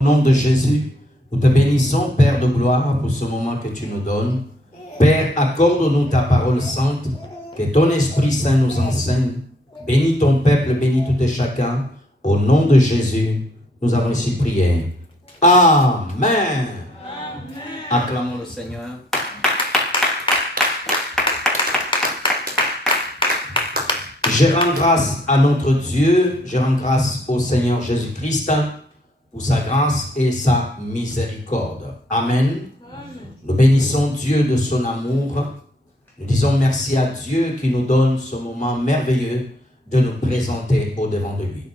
Au nom de Jésus, nous te bénissons, Père de gloire, pour ce moment que tu nous donnes. Père, accorde-nous ta parole sainte, que ton Esprit Saint nous enseigne. Bénis ton peuple, bénis tout et chacun. Au nom de Jésus, nous avons ici prié. Amen. Amen. Acclamons le Seigneur. Je rends grâce à notre Dieu, je rends grâce au Seigneur Jésus-Christ pour sa grâce et sa miséricorde. Amen. Amen. Nous bénissons Dieu de son amour. Nous disons merci à Dieu qui nous donne ce moment merveilleux de nous présenter au-devant de lui.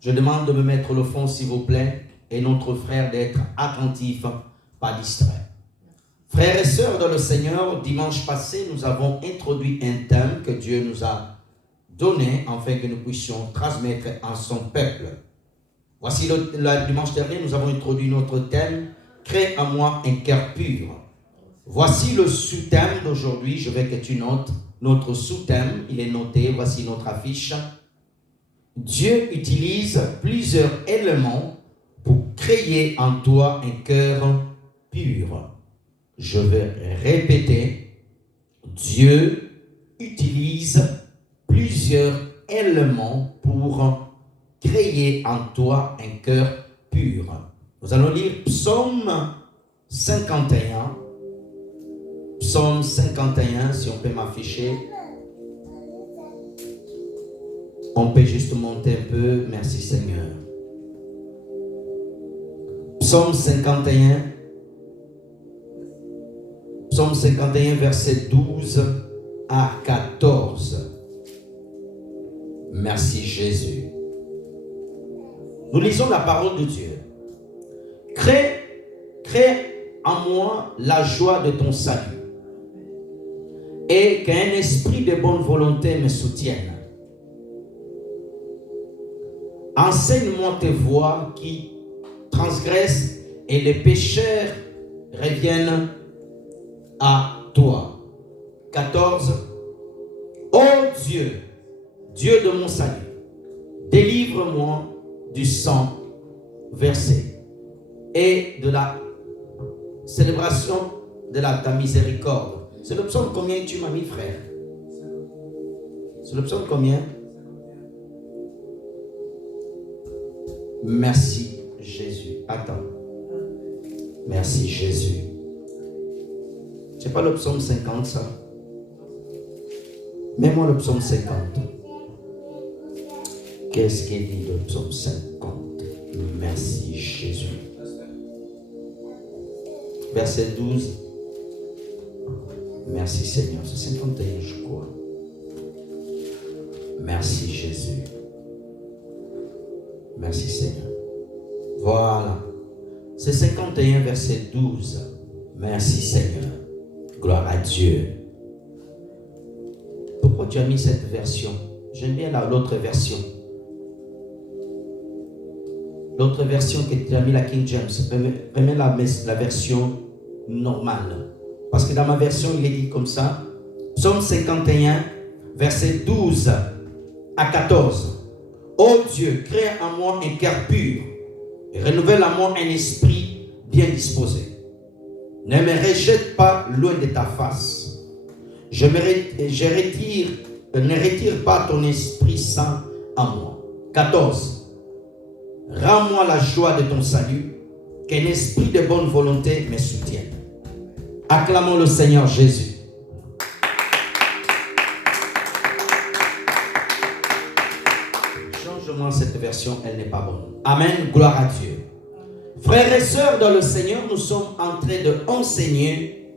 Je demande de me mettre au fond, s'il vous plaît, et notre frère d'être attentif, pas distrait. Frères et sœurs dans le Seigneur, dimanche passé, nous avons introduit un thème que Dieu nous a donné afin que nous puissions transmettre à son peuple. Voici le dimanche dernier, nous avons introduit notre thème « Crée en moi un cœur pur ». Voici le sous-thème d'aujourd'hui, je veux que tu notes notre sous-thème, il est noté, voici notre affiche. Dieu utilise plusieurs éléments pour créer en toi un cœur pur. Je vais répéter, Dieu utilise plusieurs éléments pour créer en toi un cœur pur. Nous allons lire Psaume 51. Psaume 51, si on peut m'afficher. On peut juste monter un peu. Merci Seigneur. Psaume 51. Psaume 51, verset 12 à 14. Merci Jésus. Nous lisons la parole de Dieu. Crée en moi la joie de ton salut et qu'un esprit de bonne volonté me soutienne. Enseigne-moi tes voies qui transgressent et les pécheurs reviennent à toi. 14. Ô Dieu, Dieu de mon salut, délivre-moi du sang versé et de la célébration de ta miséricorde. C'est le psaume combien tu m'as mis, frère? C'est le psaume combien? Merci Jésus. Attends. Merci Jésus. C'est pas le psaume 50 ça? Mets-moi le psaume 50. Qu'est-ce qu'il dit le psaume 50? Merci Jésus. Verset 12. Merci Seigneur. C'est 51 je crois. Merci Jésus. Merci Seigneur. Voilà. C'est 51 verset 12. Merci Seigneur. Gloire à Dieu. Pourquoi tu as mis cette version? J'aime bien l'autre version. L'autre version que tu as mis, la King James. Remets la version normale. Parce que dans ma version, il est dit comme ça. Psaume 51, verset 12 à 14. Ô Dieu, crée en moi un cœur pur et renouvelle en moi un esprit bien disposé. Ne me rejette pas loin de ta face. Ne retire pas ton Esprit Saint en moi. 14. Rends-moi la joie de ton salut, qu'un esprit de bonne volonté me soutienne. Acclamons le Seigneur Jésus. Change-moi cette version, elle n'est pas bonne. Amen, gloire à Dieu. Frères et sœurs dans le Seigneur, nous sommes en train de enseigner.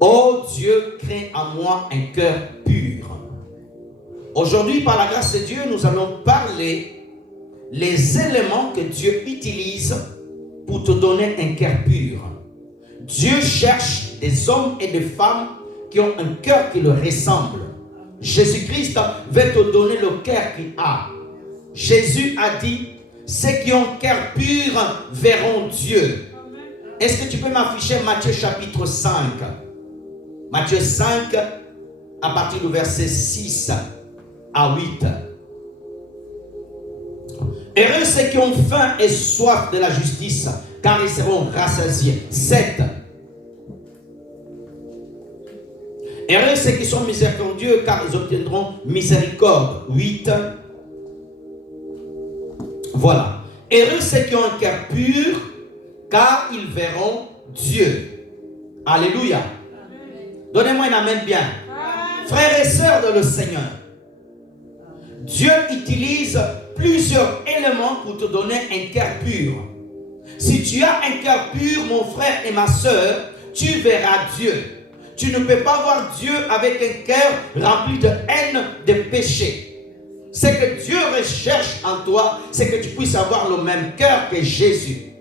Ô Dieu, crée en moi un cœur pur. Aujourd'hui, par la grâce de Dieu, nous allons parler les éléments que Dieu utilise pour te donner un cœur pur. Dieu cherche des hommes et des femmes qui ont un cœur qui le ressemble. Jésus-Christ veut te donner le cœur qu'il a. Jésus a dit, ceux qui ont un cœur pur verront Dieu. Est-ce que tu peux m'afficher Matthieu chapitre 5? Matthieu 5, à partir du verset 6 à 8. Heureux ceux qui ont faim et soif de la justice, car ils seront rassasiés. 7. Heureux ceux qui sont miséricordieux, car ils obtiendront miséricorde. 8. Voilà. Heureux ceux qui ont un cœur pur, car ils verront Dieu. Alléluia. Donnez-moi un amen bien. Amen. Frères et sœurs dans le Seigneur, Dieu utilise plusieurs éléments pour te donner un cœur pur. Si tu as un cœur pur, mon frère et ma sœur, tu verras Dieu. Tu ne peux pas voir Dieu avec un cœur rempli de haine, de péché. Ce que Dieu recherche en toi, c'est que tu puisses avoir le même cœur que Jésus.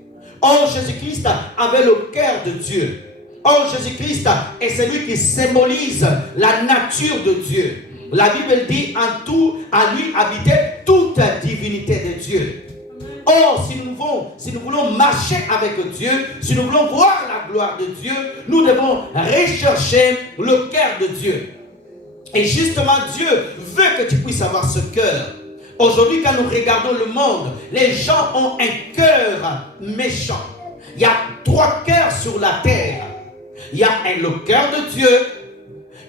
Oh, Jésus-Christ avait le cœur de Dieu. Oh, Jésus-Christ est celui qui symbolise la nature de Dieu. La Bible dit en tout, à lui habitait toute divinité de Dieu. Oh, si nous voulons marcher avec Dieu, si nous voulons voir la gloire de Dieu, nous devons rechercher le cœur de Dieu. Et justement, Dieu veut que tu puisses avoir ce cœur. Aujourd'hui, quand nous regardons le monde, les gens ont un cœur méchant. Il y a 3 cœurs sur la terre. Il y a le cœur de Dieu,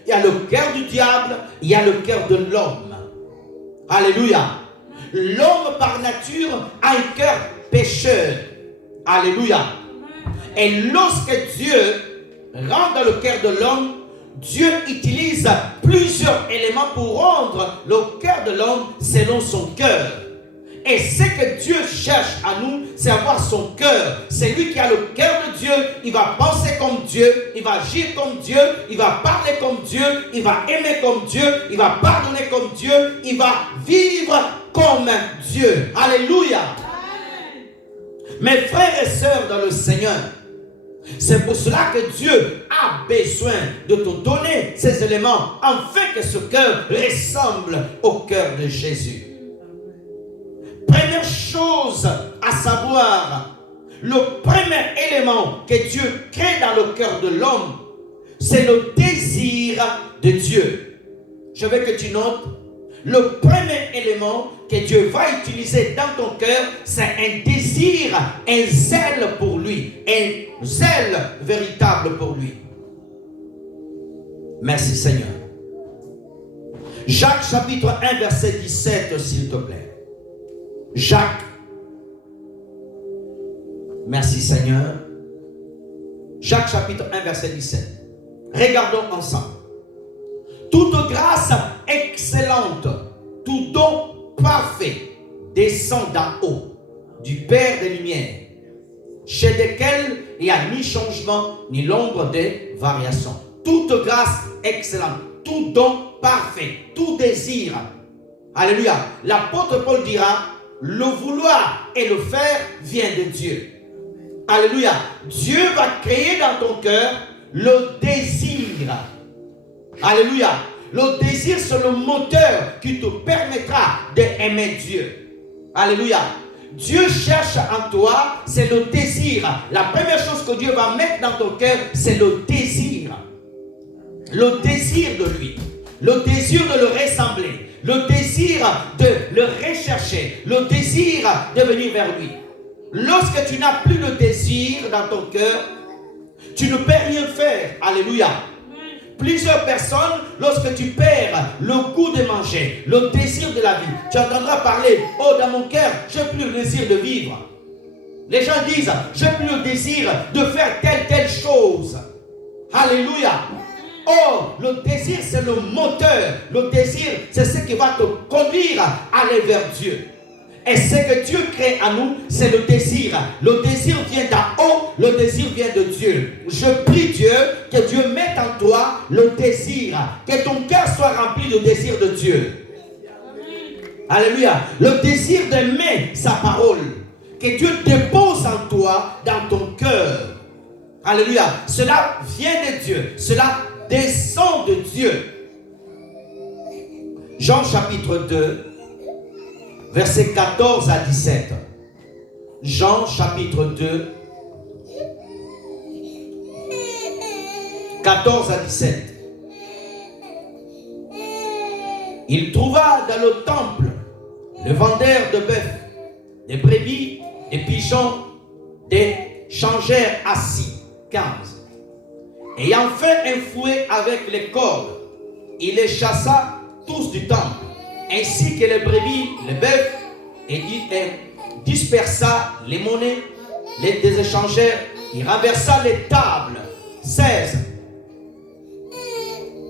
il y a le cœur du diable, il y a le cœur de l'homme. Alléluia. L'homme par nature a un cœur pécheur. Alléluia. Et lorsque Dieu rentre dans le cœur de l'homme, Dieu utilise plusieurs éléments pour rendre le cœur de l'homme selon son cœur. Et ce que Dieu cherche à nous, c'est avoir son cœur. C'est lui qui a le cœur de Dieu. Il va penser comme Dieu. Il va agir comme Dieu. Il va parler comme Dieu. Il va aimer comme Dieu. Il va pardonner comme Dieu. Il va vivre comme Dieu. Alléluia. Mes frères et sœurs dans le Seigneur, c'est pour cela que Dieu a besoin de te donner ces éléments afin que ce cœur ressemble au cœur de Jésus. Première chose à savoir, le premier élément que Dieu crée dans le cœur de l'homme, c'est le désir de Dieu. Je veux que tu notes, le premier élément que Dieu va utiliser dans ton cœur, c'est un désir, un zèle pour lui, un zèle véritable pour lui. Merci Seigneur. Jacques chapitre 1 verset 17 s'il te plaît. Jacques, merci Seigneur. Jacques chapitre 1 verset 17. Regardons ensemble. Toute grâce excellente, tout don parfait descend d'en haut, du Père des Lumières, chez lequel il n'y a ni changement, ni l'ombre de variation. Toute grâce excellente, tout don parfait, tout désir. Alléluia. L'apôtre Paul dira, le vouloir et le faire vient de Dieu. Alléluia. Dieu va créer dans ton cœur le désir. Alléluia. Le désir, c'est le moteur qui te permettra d'aimer Dieu. Alléluia. Dieu cherche en toi, c'est le désir. La première chose que Dieu va mettre dans ton cœur, c'est le désir. Le désir de lui. Le désir de le ressembler. Le désir de le rechercher. Le désir de venir vers lui. Lorsque tu n'as plus de désir dans ton cœur, tu ne peux rien faire. Alléluia. Plusieurs personnes, lorsque tu perds le goût de manger, le désir de la vie, tu entendras parler, oh dans mon cœur, je n'ai plus le désir de vivre. Les gens disent, je n'ai plus le désir de faire telle chose. Alléluia. Oh, le désir c'est le moteur. Le désir c'est ce qui va te conduire à aller vers Dieu. Et ce que Dieu crée en nous, c'est le désir. Le désir vient d'en haut, le désir vient de Dieu. Je prie Dieu, que Dieu mette en toi le désir. Que ton cœur soit rempli de désir de Dieu. Alléluia. Le désir d'aimer sa parole. Que Dieu dépose en toi, dans ton cœur. Alléluia. Cela vient de Dieu. Cela descend de Dieu. Jean chapitre 2. Versets 14 à 17. Jean chapitre 2. 14 à 17. Il trouva dans le temple le vendeur de bœuf, des brebis, des pigeons, des changeurs assis. 15. Ayant fait un fouet avec les cordes, il les chassa tous du temple, ainsi que les brebis, les bœufs, et dispersa les monnaies des échangeurs. Il renversa les tables. 16.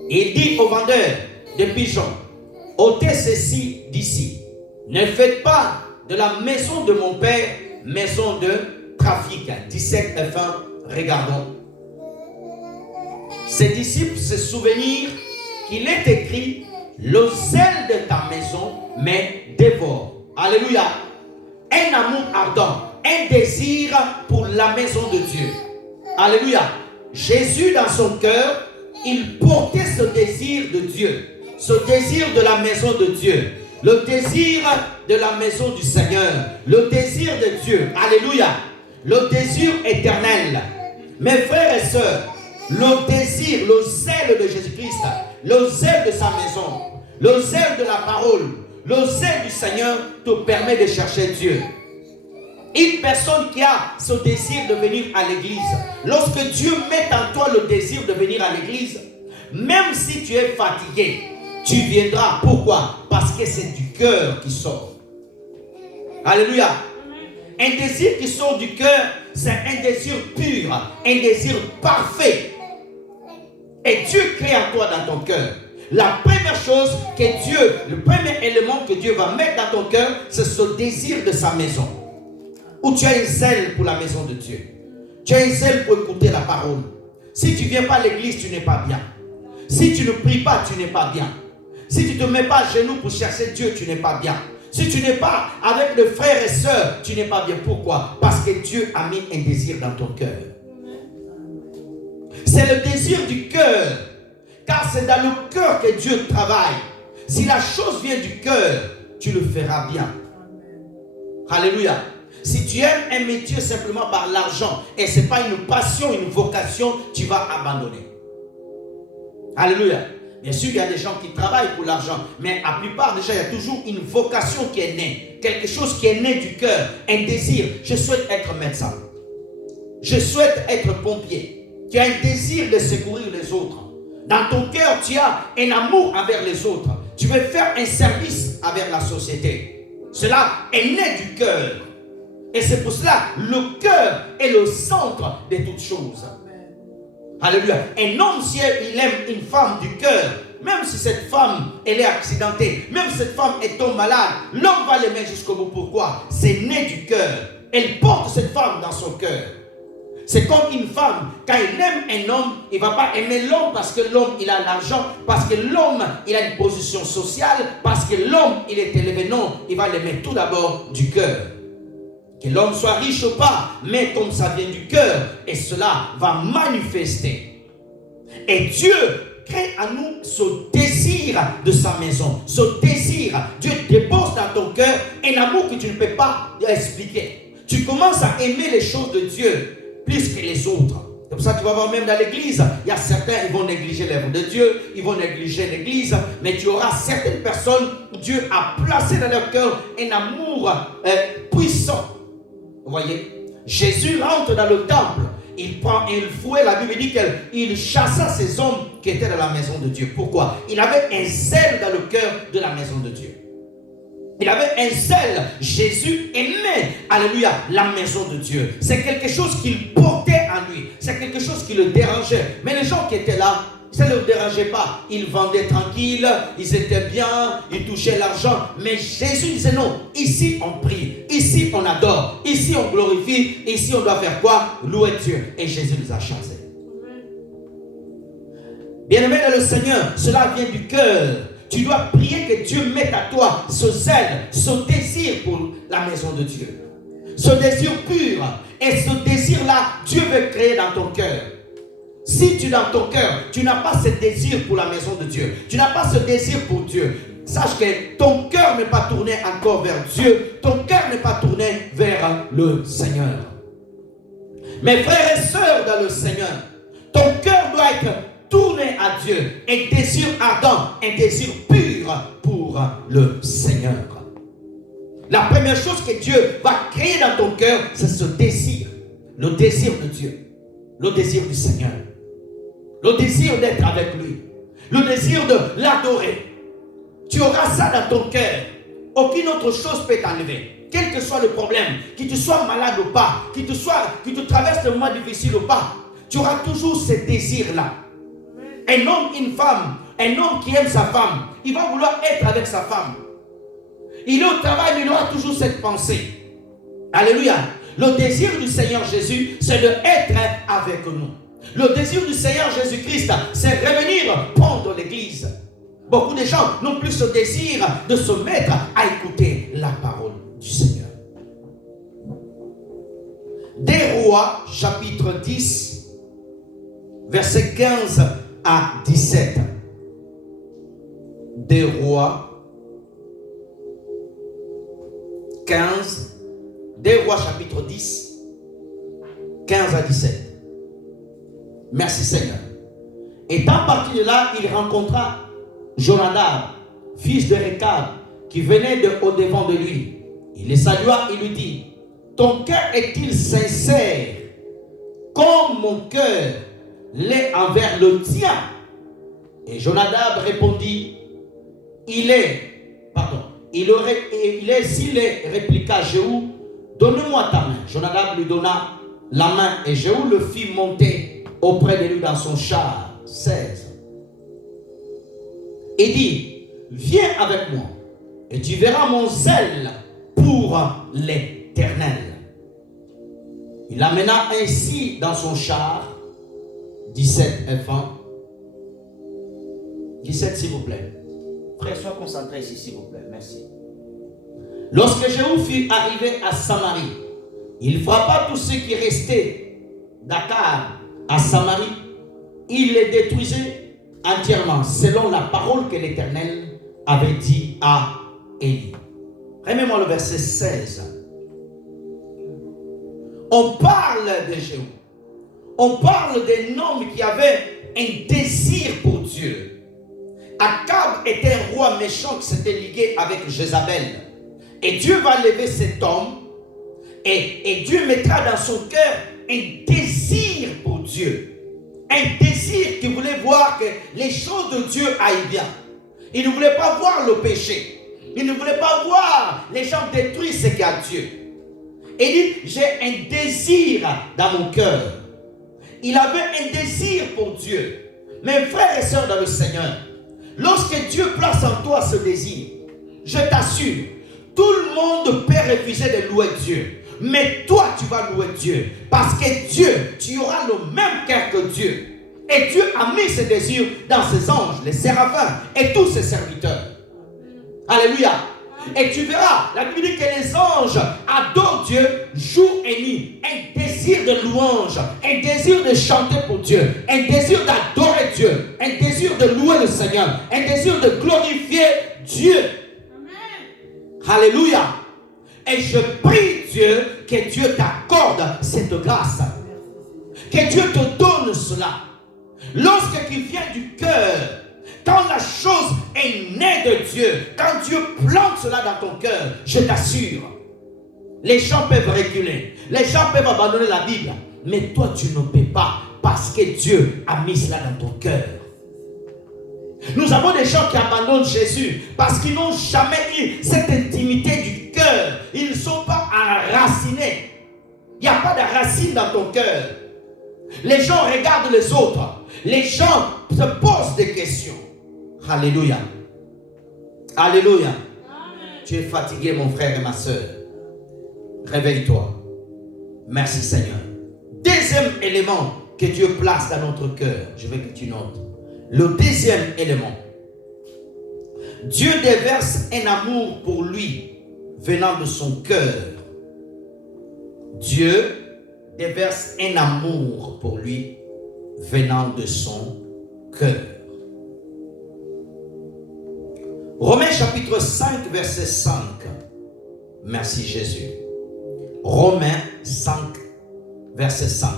Il dit aux vendeurs de pigeons, ôtez ceci d'ici. Ne faites pas de la maison de mon père maison de trafic. 17 et 20. Regardons. Ses disciples se souvenirent qu'il est écrit, le zèle de ta maison me dévore. Alléluia. Un amour ardent, un désir pour la maison de Dieu. Alléluia. Jésus dans son cœur, il portait ce désir de Dieu, ce désir de la maison de Dieu, le désir de la maison du Seigneur, le désir de Dieu. Alléluia. Le désir éternel. Mes frères et sœurs, le désir, le zèle de Jésus-Christ, le zèle de sa maison, le zèle de la parole, le zèle du Seigneur te permet de chercher Dieu. Une personne qui a ce désir de venir à l'église, lorsque Dieu met en toi le désir de venir à l'église, même si tu es fatigué, tu viendras. Pourquoi? Parce que c'est du cœur qui sort. Alléluia. Un désir qui sort du cœur, c'est un désir pur, un désir parfait. Et Dieu crée en toi dans ton cœur. La première chose que Dieu, le premier élément que Dieu va mettre dans ton cœur, c'est ce désir de sa maison. Où tu as un zèle pour la maison de Dieu. Tu as un zèle pour écouter la parole. Si tu ne viens pas à l'église, tu n'es pas bien. Si tu ne pries pas, tu n'es pas bien. Si tu ne te mets pas à genoux pour chercher Dieu, tu n'es pas bien. Si tu n'es pas avec les frères et sœurs, tu n'es pas bien. Pourquoi? Parce que Dieu a mis un désir dans ton cœur. C'est le désir du cœur. Car c'est dans le cœur que Dieu travaille. Si la chose vient du cœur, tu le feras bien. Alléluia. Si tu aimes un métier simplement par l'argent et ce n'est pas une passion, une vocation, tu vas abandonner. Alléluia. Bien sûr, il y a des gens qui travaillent pour l'argent, mais la plupart des gens, il y a toujours une vocation qui est née. Quelque chose qui est né du cœur, un désir. Je souhaite être médecin. Je souhaite être pompier. Tu as un désir de secourir les autres. Dans ton cœur, tu as un amour envers les autres. Tu veux faire un service envers la société. Cela est né du cœur. Et c'est pour cela, le cœur est le centre de toutes choses. Alléluia. Un homme, si il aime une femme du cœur, même si cette femme, elle est accidentée, même si cette femme est tombée malade, l'homme va l'aimer jusqu'au bout. Pourquoi? C'est né du cœur. Elle porte cette femme dans son cœur. C'est comme une femme, quand elle aime un homme, il ne va pas aimer l'homme parce que l'homme, il a l'argent, parce que l'homme, il a une position sociale, parce que l'homme, il est élevé. Non, il va l'aimer tout d'abord du cœur. Que l'homme soit riche ou pas, mais comme ça vient du cœur, et cela va manifester. Et Dieu crée en nous ce désir de sa maison, ce désir. Dieu dépose dans ton cœur un amour que tu ne peux pas expliquer. Tu commences à aimer les choses de Dieu plus que les autres. C'est pour ça que tu vas voir même dans l'église, il y a certains, ils vont négliger l'œuvre de Dieu, ils vont négliger l'église, mais tu auras certaines personnes où Dieu a placé dans leur cœur un amour puissant. Vous voyez, Jésus rentre dans le temple, il prend un fouet, la Bible dit qu'il chassa ces hommes qui étaient dans la maison de Dieu. Pourquoi? Il avait un zèle dans le cœur de la maison de Dieu. Il avait un zèle. Jésus aimait, alléluia, la maison de Dieu. C'est quelque chose qu'il portait en lui. C'est quelque chose qui le dérangeait. Mais les gens qui étaient là, ça ne leur dérangeait pas. Ils vendaient tranquille, ils étaient bien, ils touchaient l'argent. Mais Jésus disait non, ici on prie, ici on adore, ici on glorifie, ici on doit faire quoi? Louer Dieu. Et Jésus les a chassés. Bien-aimé dans le Seigneur, cela vient du cœur. Tu dois prier que Dieu mette à toi ce zèle, ce désir pour la maison de Dieu. Ce désir pur. Et ce désir-là, Dieu veut créer dans ton cœur. Si tu dans ton cœur, tu n'as pas ce désir pour la maison de Dieu, tu n'as pas ce désir pour Dieu, sache que ton cœur n'est pas tourné encore vers Dieu, ton cœur n'est pas tourné vers le Seigneur. Mes frères et sœurs dans le Seigneur, ton cœur doit être tourné à Dieu, un désir ardent, un désir pur pour le Seigneur. La première chose que Dieu va créer dans ton cœur, c'est ce désir. Le désir de Dieu. Le désir du Seigneur. Le désir d'être avec lui. Le désir de l'adorer. Tu auras ça dans ton cœur. Aucune autre chose peut t'enlever. Quel que soit le problème, que tu sois malade ou pas, que tu traverses un moment difficile ou pas, tu auras toujours ce désir-là. Un homme, une femme, un homme qui aime sa femme, il va vouloir être avec sa femme. Il est au travail, mais il aura toujours cette pensée. Alléluia. Le désir du Seigneur Jésus, c'est d'être avec nous. Le désir du Seigneur Jésus-Christ, c'est revenir prendre l'église. Beaucoup de gens n'ont plus ce désir de se mettre à écouter la parole du Seigneur. Des Rois, chapitre 10, versets 15 à 17. Des Rois 15, des Rois chapitre 10, 15 à 17. Merci Seigneur. Étant parti de là, il rencontra Jonadab, fils de Rekab, qui venait au-devant de lui. Il le salua et lui dit, ton cœur est-il sincère comme mon cœur l'est envers le tien? Et Jonadab répondit, il est, s'il est, répliqua Jéhu, donne-moi ta main. Jonadab lui donna la main et Jéhu le fit monter auprès de lui dans son char. 16. Et dit, viens avec moi et tu verras mon zèle pour l'Éternel. Il l'amena ainsi dans son char. 17 F1. 17 s'il vous plaît. Frère, sois concentré ici s'il vous plaît. Merci. Lorsque Jéhu fut arrivé à Samarie, il frappa tous ceux qui restaient d'Akab à Samarie. Il les détruisait entièrement, selon la parole que l'Éternel avait dit à Élie. Remets-moi le verset 16. On parle de Jéhu. On parle d'un homme qui avait un désir pour Dieu. Akab était un roi méchant qui s'était ligué avec Jézabel. Et Dieu va lever cet homme et Dieu mettra dans son cœur un désir pour Dieu. Un désir qui voulait voir que les choses de Dieu aillent bien. Il ne voulait pas voir le péché. Il ne voulait pas voir les gens détruire ce qu'il y a Dieu. Et il dit, j'ai un désir dans mon cœur. Il avait un désir pour Dieu. Mes frères et sœurs dans le Seigneur, lorsque Dieu place en toi ce désir, je t'assure, tout le monde peut refuser de louer Dieu. Mais toi, tu vas louer Dieu. Parce que Dieu, tu auras le même cœur que Dieu. Et Dieu a mis ce désir dans ses anges, les séraphins et tous ses serviteurs. Alléluia. Et tu verras, la Bible dit que les anges adorent Dieu jour et nuit. Un désir de louange, un désir de chanter pour Dieu, un désir d'adorer Dieu, un désir de louer le Seigneur, un désir de glorifier Dieu. Amen. Alléluia. Et je prie Dieu que Dieu t'accorde cette grâce. Que Dieu te donne cela. Lorsque tu viens du cœur, quand la chose est née de Dieu, quand Dieu plante cela dans ton cœur, je t'assure, les gens peuvent reculer, les gens peuvent abandonner la Bible, mais toi tu ne peux pas parce que Dieu a mis cela dans ton cœur. Nous avons des gens qui abandonnent Jésus parce qu'ils n'ont jamais eu cette intimité du cœur. Ils ne sont pas enracinés. Il n'y a pas de racine dans ton cœur. Les gens regardent les autres. Les gens se posent des questions. Alléluia. Alléluia. Amen. Tu es fatigué, mon frère et ma soeur. Réveille-toi. Merci Seigneur. Deuxième élément que Dieu place dans notre cœur. Je veux que tu notes. Le deuxième élément. Dieu déverse un amour pour lui venant de son cœur. Dieu déverse un amour pour lui venant de son cœur. Romains chapitre 5 verset 5. Merci Jésus. Romains 5 verset 5.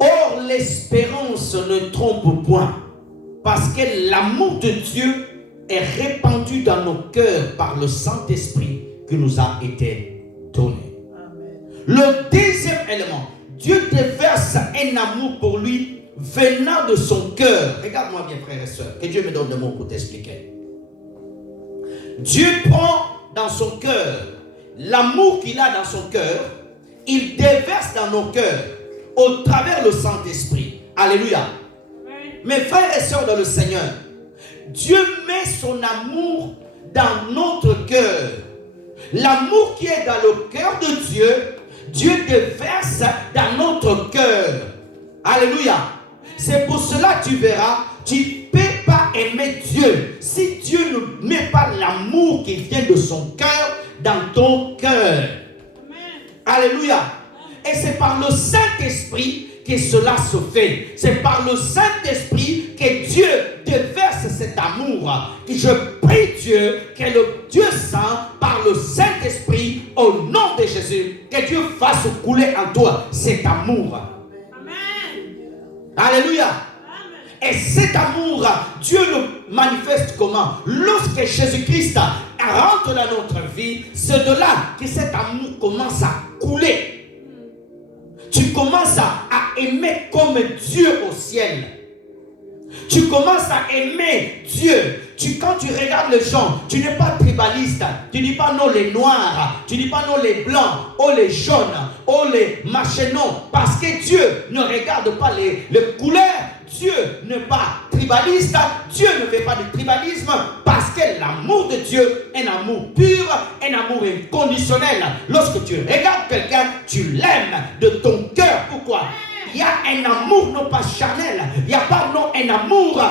Or l'espérance trompe point, parce que l'amour de Dieu est répandu dans nos cœurs par le Saint-Esprit qui nous a été donné. Le deuxième élément, Dieu déverse un amour pour lui venant de son cœur. Regarde-moi bien, frères et sœurs, que Dieu me donne le mot pour t'expliquer. Dieu prend dans son cœur l'amour qu'il a dans son cœur, il déverse dans nos cœurs au travers le Saint-Esprit. Alléluia. Mes frères et sœurs dans le Seigneur, Dieu met son amour dans notre cœur. L'amour qui est dans le cœur de Dieu, Dieu déverse dans notre cœur. Alléluia. C'est pour cela que tu verras, tu ne peux pas aimer Dieu si Dieu ne met pas l'amour qui vient de son cœur dans ton cœur. Alléluia. Et c'est par le Saint-Esprit que cela se fait. C'est par le Saint-Esprit que Dieu déverse cet amour. Et je prie Dieu, que le Dieu Saint, par le Saint-Esprit, au nom de Jésus, que Dieu fasse couler en toi cet amour. Amen. Alléluia. Et cet amour, Dieu le manifeste comment? Lorsque Jésus-Christ rentre dans notre vie, c'est de là que cet amour commence à couler. Tu commences à aimer comme Dieu au ciel. Tu commences à aimer Dieu. Quand tu regardes les gens, tu n'es pas tribaliste. Tu ne dis pas non les noirs. Tu ne dis pas non les blancs. Oh les jaunes. Oh les machins. Non. Parce que Dieu ne regarde pas les couleurs. Dieu n'est pas tribaliste. Dieu ne fait pas de tribalisme. Parce que l'amour de Dieu est un amour pur, un amour inconditionnel. Lorsque tu regardes quelqu'un, tu l'aimes de ton cœur. Pourquoi? Il y a un amour non pas charnel. Il n'y a pas non un amour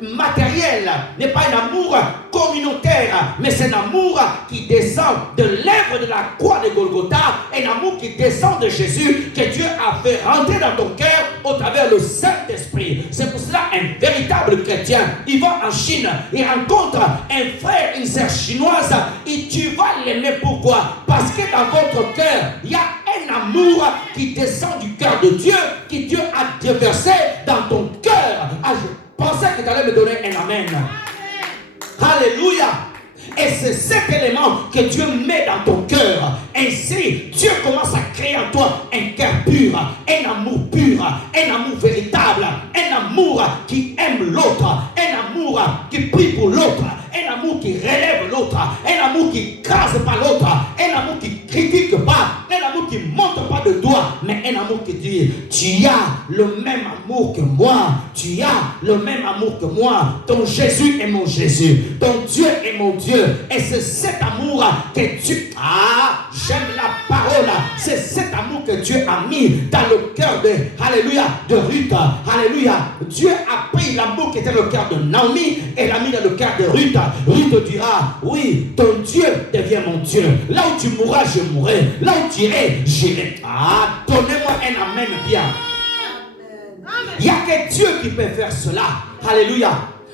matériel. N'est pas un amour communautaire. Mais c'est un amour qui descend de l'œuvre de la croix de Golgotha. Un amour qui descend de Jésus, que Dieu a fait rentrer dans ton cœur au travers le Saint-Esprit. C'est pour cela un véritable chrétien, il va en Chine, il rencontre un frère, une sœur chinoise, et tu vas l'aimer. Pourquoi? Parce que dans votre cœur, il y a un amour qui descend du cœur de Dieu, que Dieu a déversé dans ton cœur. Ah, je pensais que tu allais me donner un amen. Alléluia. Et c'est cet élément que Dieu met dans ton cœur. Ainsi, Dieu commence à créer en toi un cœur pur, un amour pur, un amour véritable, un amour qui aime l'autre, un amour qui prie pour l'autre, un amour qui relève l'autre, un amour qui crase pas l'autre, un amour qui critique pas, un amour qui montre pas de doigt, mais un amour qui dit, tu as le même amour que moi, tu as le même amour que moi, ton Jésus est mon Jésus, ton Dieu est mon Dieu. Et c'est cet amour que Dieu a, j'aime la parole, c'est cet amour que Dieu a mis dans le cœur de, alléluia, de Ruth. Alléluia. Dieu a pris l'amour qui était dans le cœur de Naomi et l'a mis dans le cœur de Ruth. Ruth dira, oui, ton Dieu devient mon Dieu. Là où tu mourras, je mourrai. Là où tu irais, j'irai. Ah, donnez-moi un amen bien. Il n'y a que Dieu qui peut faire cela. Alléluia.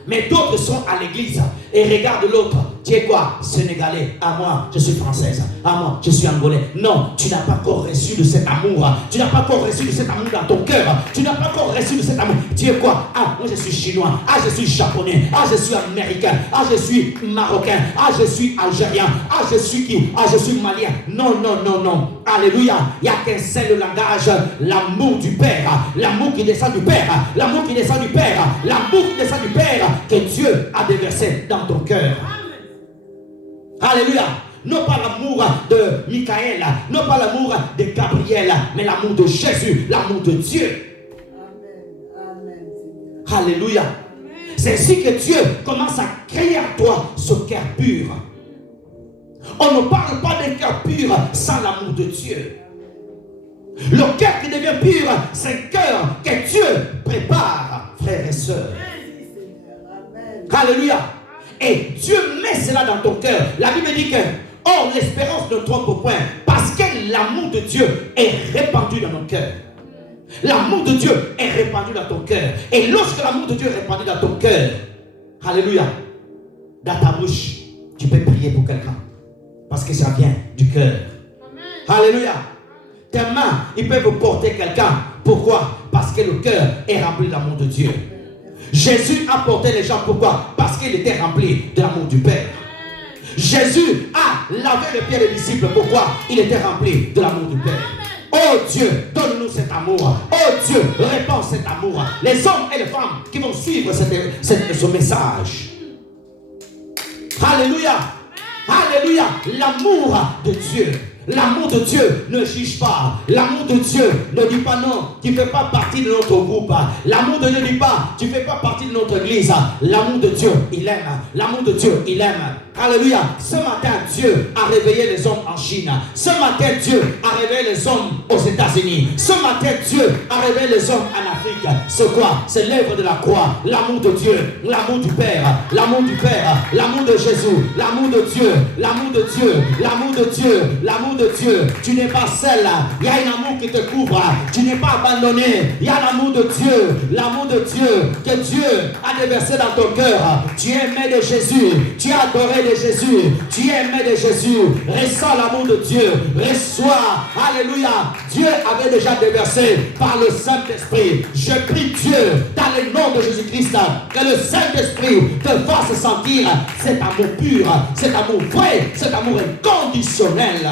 Mais d'autres sont à l'église et regardent l'autre. Tu es quoi? Sénégalais. À moi, je suis française. À moi, je suis angolais. Non, tu n'as pas encore reçu de cet amour. Tu n'as pas encore reçu de cet amour dans ton cœur. Tu n'as pas encore reçu de cet amour. Tu es quoi? Ah, moi je suis chinois. Ah, je suis japonais. Ah, je suis américain. Ah, je suis marocain. Ah, je suis algérien. Ah, je suis qui? Ah, je suis malien. Non, non, non, non. Alléluia. Il n'y a qu'un seul langage. L'amour du Père. L'amour qui descend du Père. L'amour qui descend du Père. L'amour qui descend du Père que Dieu a déversé dans ton cœur. Alléluia. Non pas l'amour de Michael, non pas l'amour de Gabriel, mais l'amour de Jésus, l'amour de Dieu. Amen. Amen. Alléluia. C'est ainsi que Dieu commence à créer en toi ce cœur pur. On ne parle pas d'un cœur pur sans l'amour de Dieu. Le cœur qui devient pur, c'est un cœur que Dieu prépare, frères et sœurs. Alléluia. Et Dieu met cela dans ton cœur. La Bible dit que, or l'espérance ne trompe point, parce que l'amour de Dieu est répandu dans nos cœurs. L'amour de Dieu est répandu dans ton cœur. Et lorsque l'amour de Dieu est répandu dans ton cœur, alléluia, dans ta bouche, tu peux prier pour quelqu'un. Parce que ça vient du cœur. Alléluia. Tes mains, ils peuvent porter quelqu'un. Pourquoi? Parce Parce que le cœur est rempli de l'amour de Dieu. Jésus a porté les gens, pourquoi? Parce qu'il était rempli de l'amour du Père. Jésus a lavé les pieds des disciples, pourquoi? Il était rempli de l'amour du Père. Oh Dieu, donne-nous cet amour. Oh Dieu, répands cet amour. Les hommes et les femmes qui vont suivre ce message. Alléluia. Alléluia. L'amour de Dieu. L'amour de Dieu ne juge pas. L'amour de Dieu ne dit pas non, tu ne fais pas partie de notre groupe. L'amour de Dieu ne dit pas, tu ne fais pas partie de notre église. L'amour de Dieu, il aime. L'amour de Dieu, il aime. Alléluia. Ce matin, Dieu a réveillé les hommes en Chine. Ce matin, Dieu a réveillé les hommes aux États-Unis. Ce matin, Dieu a réveillé les hommes en Afrique. C'est quoi? C'est l'œuvre de la croix. L'amour de Dieu, l'amour du Père, l'amour du Père, l'amour de Jésus, l'amour de Dieu, l'amour de Dieu, l'amour de Dieu, l'amour de Dieu. Tu n'es pas seul. Il y a un amour qui te couvre. Tu n'es pas abandonné. Il y a l'amour de Dieu. L'amour de Dieu que Dieu a déversé dans ton cœur. Tu es aimé de Jésus. Tu es adoré de Jésus. Tu es aimé de Jésus. Reçois l'amour de Dieu. Reçois. Alléluia. Dieu avait déjà déversé par le Saint-Esprit. Je prie Dieu dans le nom de Jésus-Christ que le Saint-Esprit te fasse sentir cet amour pur, cet amour vrai, cet amour inconditionnel.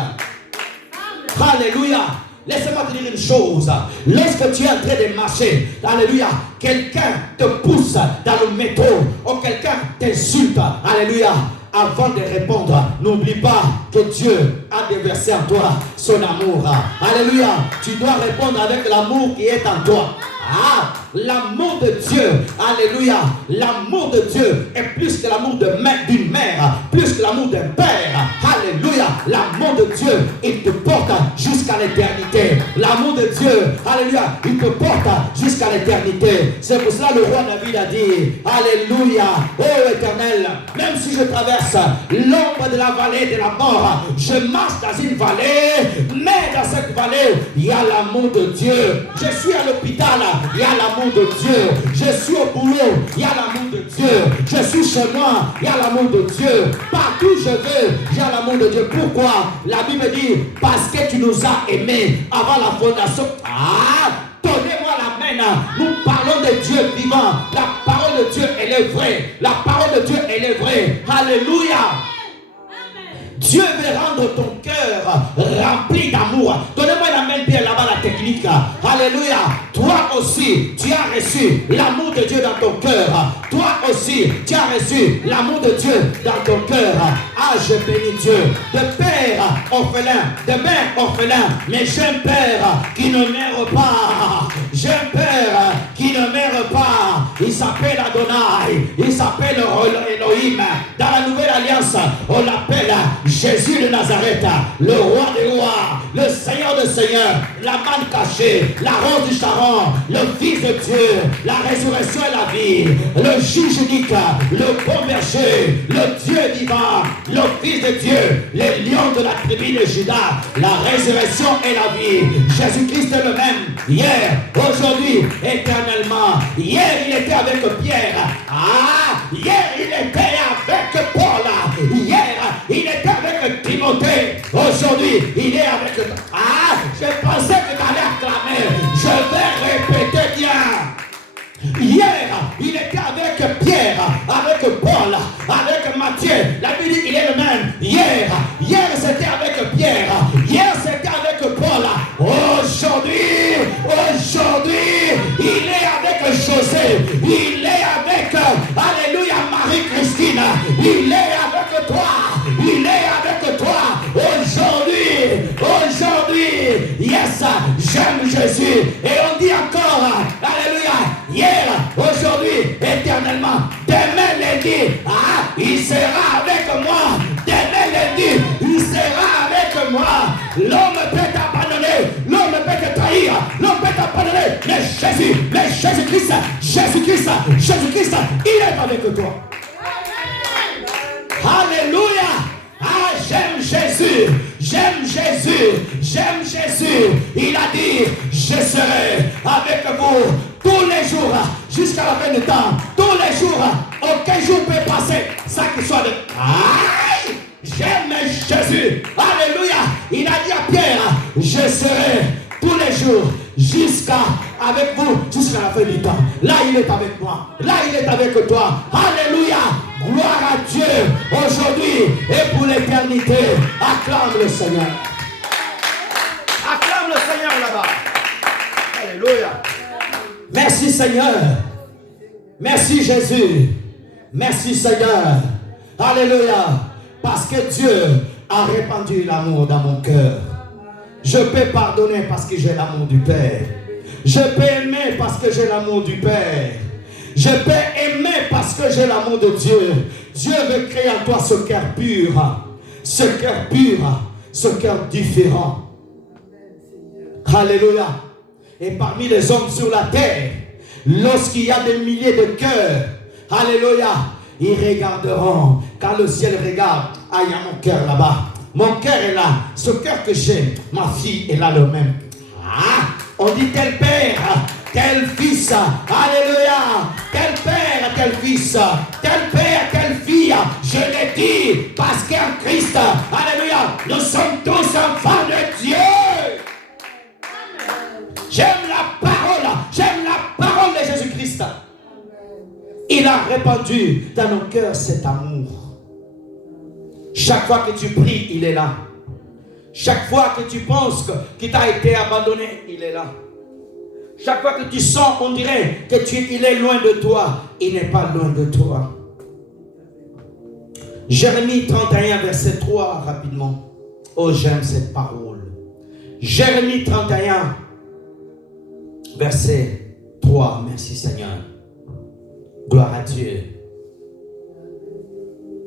Alléluia. Laissez-moi te dire une chose. Lorsque tu es en train de marcher, alléluia, quelqu'un te pousse dans le métro ou quelqu'un t'insulte, alléluia, avant de répondre, n'oublie pas que Dieu a déversé en toi son amour. Alléluia. Tu dois répondre avec l'amour qui est en toi. Ah, l'amour de Dieu, alléluia, l'amour de Dieu est plus que l'amour d'une mère, plus que l'amour d'un père, alléluia, l'amour de Dieu, il te porte jusqu'à l'éternité, l'amour de Dieu, alléluia, il te porte jusqu'à l'éternité. C'est pour cela le roi David a dit, alléluia, ô Éternel, même si je traverse l'ombre de la vallée de la mort, je marche dans une vallée, mais dans cette vallée, il y a l'amour de Dieu. Je suis à l'hôpital, il y a l'amour de Dieu. Je suis au boulot, il y a l'amour de Dieu. Je suis chez moi, il y a l'amour de Dieu. Partout où je vais, il y a l'amour de Dieu. Pourquoi? La Bible dit, parce que tu nous as aimés avant la fondation. Ah, donnez-moi la main. Nous parlons de Dieu vivant. La parole de Dieu, elle est vraie. La parole de Dieu, elle est vraie. Alléluia. Dieu veut rendre ton cœur rempli d'amour. Donnez-moi une main bien là-bas la technique. Alléluia. Toi aussi, tu as reçu l'amour de Dieu dans ton cœur. Toi aussi, tu as reçu l'amour de Dieu dans ton cœur. Ah, je bénis Dieu. De père orphelin, de mère orphelin, mais j'ai un père qui ne meurt pas. J'ai un père qui ne meurt pas. Il s'appelle Adonai. Il s'appelle Elohim. Dans la nouvelle alliance, on l'appelle Jésus de Nazareth, le roi des rois, le Seigneur des seigneurs, la manne cachée, la rose du Charon, le Fils de Dieu, la résurrection et la vie, le juge unique, le bon berger, le Dieu vivant, le Fils de Dieu, les lions de la tribu de Juda, la résurrection et la vie. Jésus-Christ est le même, hier, aujourd'hui, éternellement. Hier, il était avec Pierre. Ah, hier, il était avec Paul. Hier, il était avec Timothée. Aujourd'hui, il est avec... Ah, je pensais que tu allais acclamer. Je vais répéter bien. Hier, il était avec Pierre, avec Paul, avec Matthieu. La Bible dit qu'il est le même. Hier c'était avec Pierre. Hier c'était avec Paul. Aujourd'hui, il est avec José. Il est avec, alléluia, Marie-Christine. Il est avec toi. Il est avec toi. Aujourd'hui, yes, j'aime Jésus. Et on dit encore, alléluia, hier, aujourd'hui, éternellement. Demain lundi, ah, il sera avec moi. Demain lundi, il sera avec moi. L'homme peut t'abandonner, l'homme peut te trahir, l'homme peut t'abandonner. Mais Jésus-Christ, il est avec toi. Alléluia. Ah, j'aime Jésus. Il a dit, je serai avec vous tous les jours, jusqu'à la fin du temps. Tous les jours, aucun jour peut passer sans qu'il soit de... Aïe, j'aime Jésus. Alléluia. Il a dit à Pierre, je serai tous les jours jusqu'à avec vous jusqu'à la fin du temps. Là, il est avec moi. Là, il est avec toi. Alléluia. Gloire à Dieu aujourd'hui et pour l'éternité. Acclame le Seigneur. Acclame le Seigneur là-bas. Alléluia. Merci Seigneur. Merci Jésus. Merci Seigneur. Alléluia. Parce que Dieu a répandu l'amour dans mon cœur. Je peux pardonner parce que j'ai l'amour du Père. Je peux aimer parce que j'ai l'amour du Père. Je peux aimer parce que j'ai l'amour de Dieu. Dieu veut créer en toi ce cœur pur. Ce cœur pur. Ce cœur différent. Alléluia. Et parmi les hommes sur la terre, lorsqu'il y a des milliers de cœurs, alléluia, ils regarderont. Quand le ciel regarde, ah, il y a mon cœur là-bas. Mon cœur est là. Ce cœur que j'ai, ma fille est là le même. Ah, on dit tel père, tel fils. Alléluia. Tel père, tel fils. Tel père, telle fille. Je l'ai dit parce qu'en Christ, alléluia, nous sommes tous enfants de Dieu. J'aime la parole de Jésus-Christ. Il a répandu dans nos cœurs cet amour. Chaque fois que tu pries, il est là. Chaque fois que tu penses qu'il t'a été abandonné, il est là. Chaque fois que tu sens, on dirait qu'il est loin de toi, il n'est pas loin de toi. Jérémie 31, verset 3, rapidement. Oh, j'aime cette parole. Jérémie 31, verset 3. Merci Seigneur. Gloire à Dieu.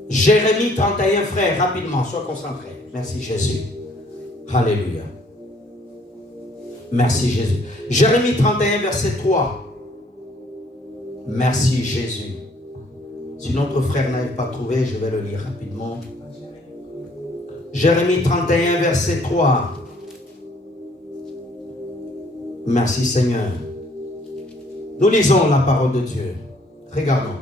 Jérémie 31, frère, rapidement, sois concentré. Merci Jésus. Alléluia. Merci Jésus. Jérémie 31, verset 3. Merci Jésus. Si notre frère n'avait pas trouvé, je vais le lire rapidement. Jérémie 31, verset 3. Merci Seigneur. Nous lisons la parole de Dieu. Regardons.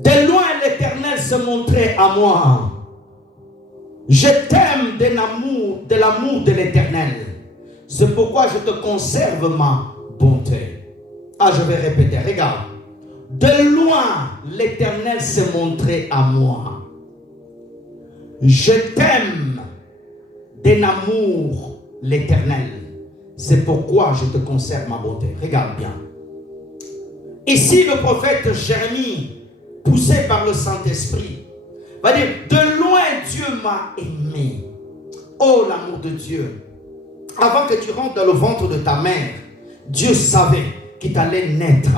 De loin l'Éternel se montrait à moi. Je t'aime de l'amour de l'Éternel. C'est pourquoi je te conserve ma bonté. Ah, je vais répéter, regarde. De loin l'Éternel se montrait à moi. Je t'aime d'un amour l'Éternel. C'est pourquoi je te conserve ma bonté. Regarde bien. Ici, le prophète Jérémie, poussé par le Saint-Esprit, va dire, de loin Dieu m'a aimé. Oh, l'amour de Dieu. Avant que tu rentres dans le ventre de ta mère, Dieu savait qu'il t'allait naître.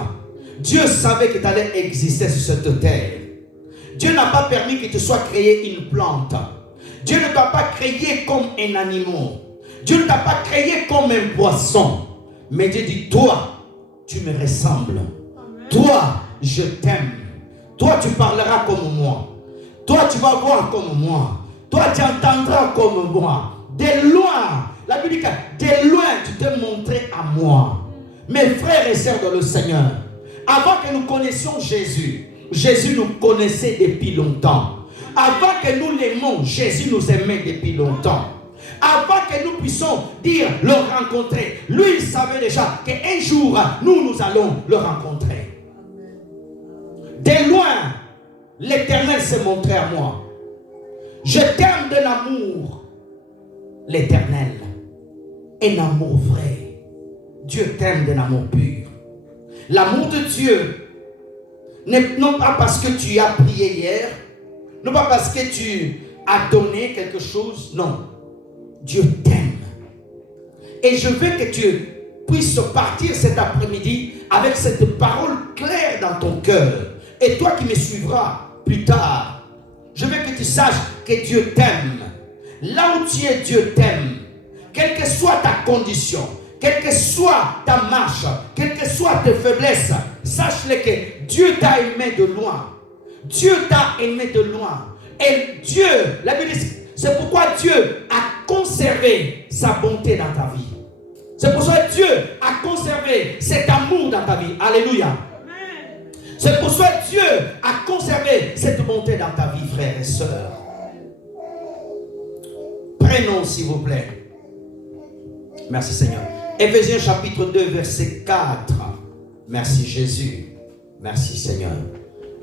Dieu savait que tu allais exister sur cette terre. Dieu n'a pas permis que tu sois créé une plante. Dieu ne t'a pas créé comme un animal. Dieu ne t'a pas créé comme un poisson. Mais Dieu dit, toi, tu me ressembles. Amen. Toi, je t'aime. Toi, tu parleras comme moi. Toi, tu vas voir comme moi. Toi, tu entendras comme moi. De loin, la Bible dit que de loin, tu t'es montré à moi. Mes frères et sœurs dans le Seigneur, avant que nous connaissions Jésus, Jésus nous connaissait depuis longtemps. Avant que nous l'aimions, Jésus nous aimait depuis longtemps. Avant que nous puissions dire le rencontrer, lui il savait déjà qu'un jour nous allons le rencontrer. De loin, l'Éternel s'est montré à moi. Je t'aime de l'amour, l'Éternel. Un amour vrai. Dieu t'aime d'un amour pur. L'amour de Dieu, non pas parce que tu as prié hier, non pas parce que tu as donné quelque chose, non. Dieu t'aime. Et je veux que tu puisses partir cet après-midi avec cette parole claire dans ton cœur. Et toi qui me suivras plus tard, je veux que tu saches que Dieu t'aime. Là où tu es, Dieu t'aime. Quelle que soit ta condition, quelle que soit ta marche, quelles que soient tes faiblesses, sache-le que Dieu t'a aimé de loin. Dieu t'a aimé de loin. Et Dieu, la Bible dit, c'est pourquoi Dieu a conservé sa bonté dans ta vie. C'est pour ça que Dieu a conservé cet amour dans ta vie. Alléluia. C'est pour ça que Dieu a conservé cette bonté dans ta vie, frères et sœurs. Prenons, s'il vous plaît. Merci Seigneur. Éphésiens chapitre 2, verset 4. Merci Jésus. Merci Seigneur.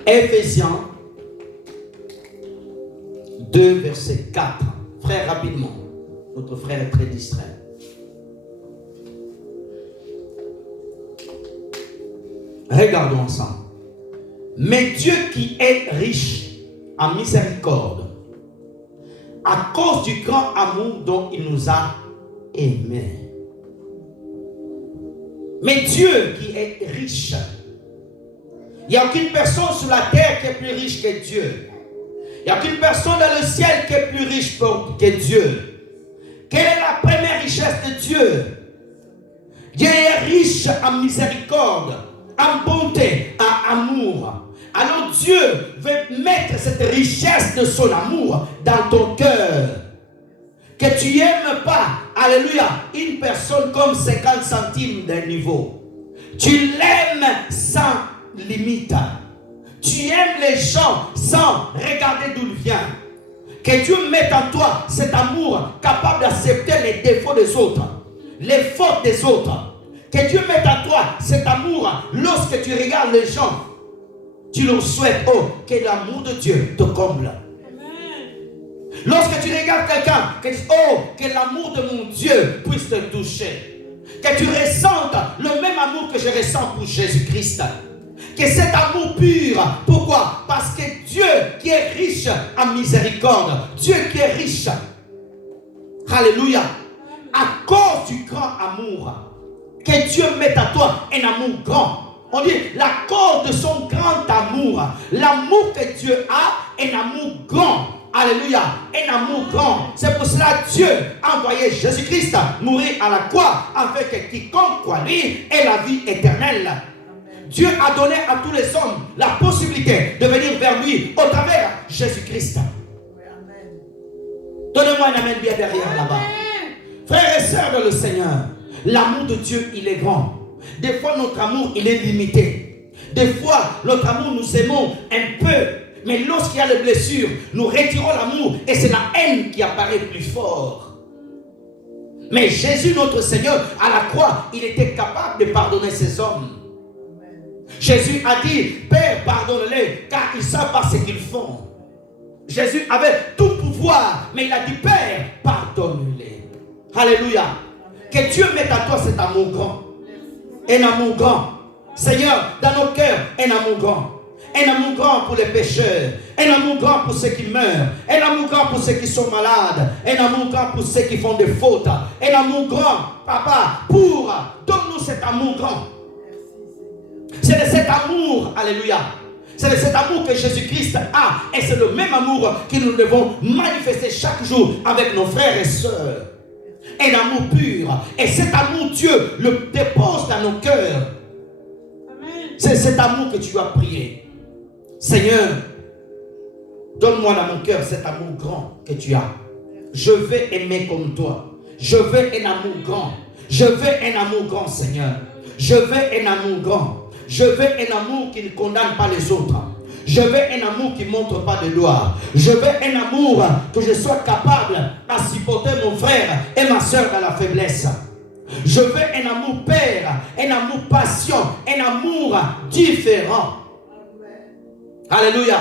Éphésiens 2, verset 4. Frère, rapidement. Notre frère est très distrait. Regardons ensemble. Mais Dieu qui est riche en miséricorde, à cause du grand amour dont il nous a aimés. Mais Dieu qui est riche. Il n'y a aucune personne sur la terre qui est plus riche que Dieu. Il n'y a aucune personne dans le ciel qui est plus riche que Dieu. Quelle est la première richesse de Dieu? Dieu est riche en miséricorde, en bonté, en amour. Alors Dieu veut mettre cette richesse de son amour dans ton cœur. Que tu n'aimes pas, alléluia, une personne comme 50 centimes d'un niveau. Tu l'aimes sans limite. Tu aimes les gens sans regarder d'où il vient. Que Dieu mette en toi cet amour capable d'accepter les défauts des autres, les fautes des autres. Que Dieu mette en toi cet amour lorsque tu regardes les gens. Tu leur souhaites, oh, que l'amour de Dieu te comble. Amen. Lorsque tu regardes quelqu'un, que tu dis, oh, que l'amour de mon Dieu puisse te toucher. Que tu ressentes le même amour que je ressens pour Jésus-Christ. Que cet amour pur, pourquoi? Parce que Dieu qui est riche en miséricorde, Dieu qui est riche, alléluia, à cause du grand amour, que Dieu mette à toi un amour grand. On dit la cause de son grand amour. L'amour que Dieu a, un amour grand. Alléluia, un amour grand. C'est pour cela que Dieu a envoyé Jésus-Christ mourir à la croix afin que quiconque croit lui ait la vie éternelle. Dieu a donné à tous les hommes la possibilité de venir vers lui au travers Jésus-Christ. Donnez-moi un amen bien derrière là-bas. Frères et sœurs dans le Seigneur, l'amour de Dieu, il est grand. Des fois, notre amour, il est limité. Des fois, notre amour, nous aimons un peu. Mais lorsqu'il y a les blessures, nous retirons l'amour et c'est la haine qui apparaît plus fort. Mais Jésus, notre Seigneur, à la croix, il était capable de pardonner ces hommes. Jésus a dit, Père, pardonne-les, car ils ne savent pas ce qu'ils font. Jésus avait tout pouvoir, mais il a dit, Père, pardonne-les. Alléluia. Que Dieu mette à toi cet amour grand. Un amour grand. Seigneur, dans nos cœurs, un amour grand. Un amour grand pour les pécheurs. Un amour grand pour ceux qui meurent. Un amour grand pour ceux qui sont malades. Un amour grand pour ceux qui font des fautes. Un amour grand, Papa, pour... Donne-nous cet amour grand. C'est de cet amour, alléluia. C'est de cet amour que Jésus-Christ a. Et c'est le même amour que nous devons manifester chaque jour avec nos frères et sœurs. Un amour pur. Et cet amour, Dieu le dépose dans nos cœurs. C'est cet amour que tu as prié. Seigneur, donne-moi dans mon cœur cet amour grand que tu as. Je veux aimer comme toi. Je veux un amour grand. Je veux un amour grand, Seigneur. Je veux un amour grand. Je veux un amour qui ne condamne pas les autres. Je veux un amour qui ne montre pas de gloire. Je veux un amour que je sois capable à supporter mon frère et ma soeur dans la faiblesse. Je veux un amour père, un amour passion, un amour différent. Alléluia.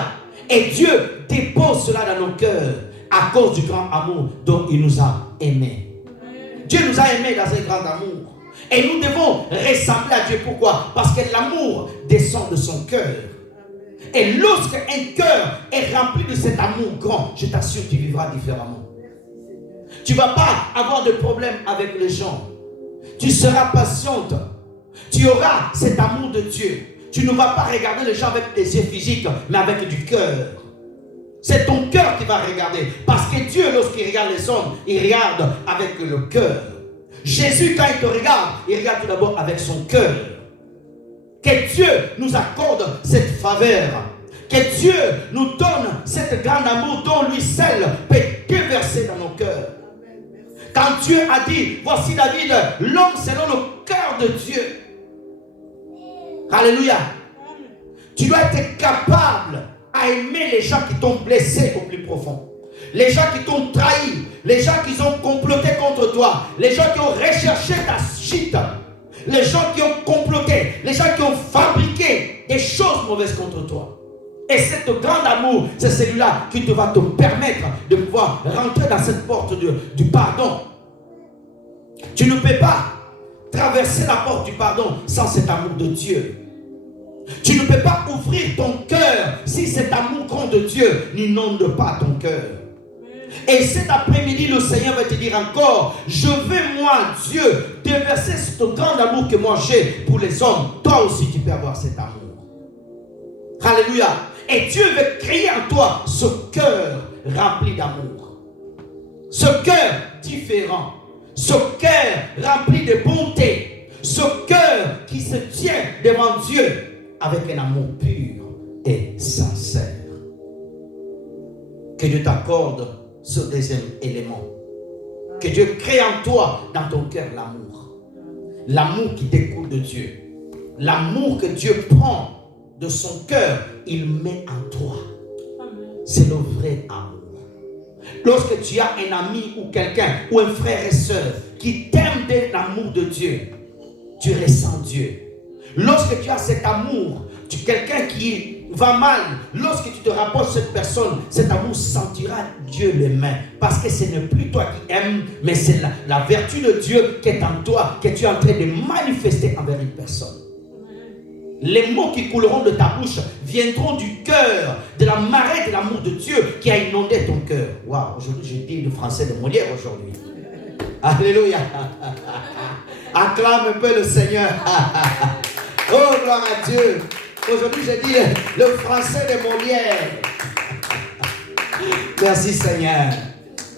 Et Dieu dépose cela dans nos cœurs à cause du grand amour dont il nous a aimés. Dieu nous a aimés dans un grand amour. Et nous devons ressembler à Dieu. Pourquoi? Parce que l'amour descend de son cœur. Et lorsque un cœur est rempli de cet amour grand, je t'assure, tu vivras différemment. Tu ne vas pas avoir de problème avec les gens. Tu seras patiente. Tu auras cet amour de Dieu. Tu ne vas pas regarder les gens avec les yeux physiques, mais avec du cœur. C'est ton cœur qui va regarder. Parce que Dieu, lorsqu'il regarde les hommes, il regarde avec le cœur. Jésus, quand il te regarde, il regarde tout d'abord avec son cœur. Que Dieu nous accorde cette faveur. Que Dieu nous donne cet grand amour dont lui seul peut déverser dans nos cœurs. Quand Dieu a dit, voici David, l'homme selon le cœur de Dieu. Alléluia. Tu dois être capable à aimer les gens qui t'ont blessé au plus profond. Les gens qui t'ont trahi, les gens qui ont comploté contre toi, les gens qui ont recherché ta agitent, les gens qui ont comploté, les gens qui ont fabriqué des choses mauvaises contre toi. Et cet grand amour, c'est celui-là qui te va te permettre de pouvoir rentrer dans cette porte du pardon. Tu ne peux pas traverser la porte du pardon sans cet amour de Dieu. Tu ne peux pas ouvrir ton cœur si cet amour grand de Dieu n'inonde pas ton cœur. Et cet après-midi, le Seigneur va te dire encore, je veux moi, Dieu, déverser ce grand amour que moi j'ai pour les hommes. Toi aussi, tu peux avoir cet amour. Alléluia. Et Dieu veut créer en toi ce cœur rempli d'amour. Ce cœur différent. Ce cœur rempli de bonté. Ce cœur qui se tient devant Dieu avec un amour pur et sincère. Que Dieu t'accorde ce deuxième élément. Que Dieu crée en toi, dans ton cœur, l'amour. L'amour qui découle de Dieu. L'amour que Dieu prend de son cœur, il met en toi. C'est le vrai amour. Lorsque tu as un ami ou quelqu'un, ou un frère et soeur qui t'aime de l'amour de Dieu, tu ressens Dieu. Lorsque tu as cet amour, quelqu'un qui va mal, lorsque tu te rapproches de cette personne, cet amour sentira Dieu les mains. Parce que ce n'est plus toi qui aimes, mais c'est la vertu de Dieu qui est en toi, que tu es en train de manifester envers une personne. Les mots qui couleront de ta bouche viendront du cœur, de la marée de l'amour de Dieu qui a inondé ton cœur. Waouh, aujourd'hui je dis le français de Molière aujourd'hui. Alléluia. Acclame un peu le Seigneur. Oh, gloire à Dieu. Aujourd'hui je dis le français de Molière. Merci Seigneur.